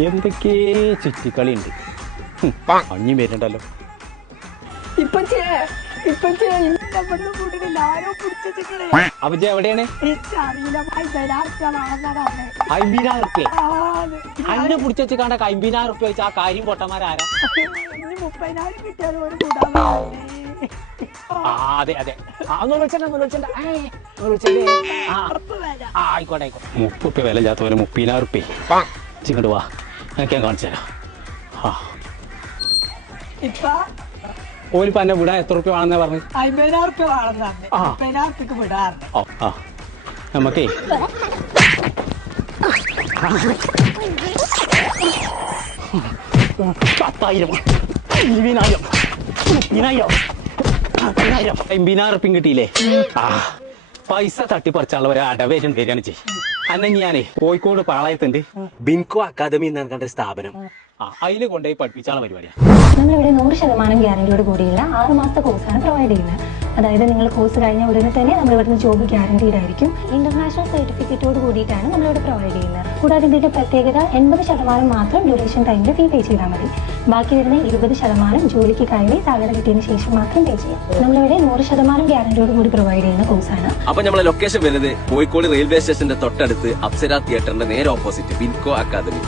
എന്തൊക്കെ ചുറ്റിക്കളി ഉണ്ട്. അഞ്ഞി വരുന്നുണ്ടല്ലോ. അപ്പച്ച എവിടെയാണ്? 50,000 അന്നെ പിടിച്ചു കണ്ട 50,000 വെച്ചാൽ ആ കാര്യം പൊട്ടന്മാരാരാ? അതെ അതെ ആയിക്കോട്ടെ 30 വില ഇല്ലാത്ത പോലെ 30,000 ചിങ്ങോട്ട് വാ, എനിക്ക് ഞാൻ കാണിച്ചു തരാം. ഓലിപ്പ എന്നെ വിടാൻ എത്ര റുപ്യ വേണമെന്നാ പറഞ്ഞു? 50,000 വിടാറ്. നമുക്കേ 50,000 കിട്ടിയില്ലേ? പൈസ തട്ടിപ്പറിച്ചുള്ള ഒരു അടവേശം വരികയാണ് ചെയ്യും. അന്നെ ഞാനേ കോഴിക്കോട് പാളയത്തുണ്ട് ബിൻകോ അക്കാദമി എന്ന് പറഞ്ഞ സ്ഥാപനം, അതിൽ കൊണ്ടുപോയി പഠിപ്പിച്ചാളെ പരിപാടിയാണ്. നമ്മളിവിടെ 100% ഗ്യാരണ്ടിയോട് കൂടിയുള്ള 6 മാസത്തെ കോഴ്സാണ് പ്രൊവൈഡ് ചെയ്യുന്നത്. അതായത് നിങ്ങൾ കോഴ്സ് കഴിഞ്ഞ ഉടനെ തന്നെ നമ്മൾ ഇവിടുന്ന് ജോബ് ഗ്യാരണ്ടീഡ് ആയിരിക്കും. ഇന്റർനാഷണൽ സർട്ടിഫിക്കറ്റോട് കൂടിയിട്ടാണ് നമ്മളിവിടെ പ്രൊവൈഡ് ചെയ്യുന്നത്. കൂടാതെ ഇതിന്റെ പ്രത്യേകത 80% മാത്രം ഡ്യൂറേഷൻ ടൈമിൽ ഫീ പേ ചെയ്താൽ മതി. ബാക്കി വരുന്ന 20% ജോലിക്ക് കയറി സാലറി കിട്ടിയതിന് ശേഷം മാത്രം പേ ചെയ്യാം. നമ്മളിവിടെ 100% ഗ്യാരണ്ടിയോട് കൂടി പ്രൊവൈഡ് ചെയ്യുന്ന കോഴ്സാണ്. അപ്പൊ നമ്മളെ ലൊക്കേഷൻ വരുന്നത് കോഴിക്കോട് റെയിൽവേ സ്റ്റേഷന്റെ തൊട്ടടുത്ത് അപ്സര തിയേറ്ററിന്റെ നേരെ ഓപ്പോസിറ്റ് ബിൻകോ അക്കാദമി.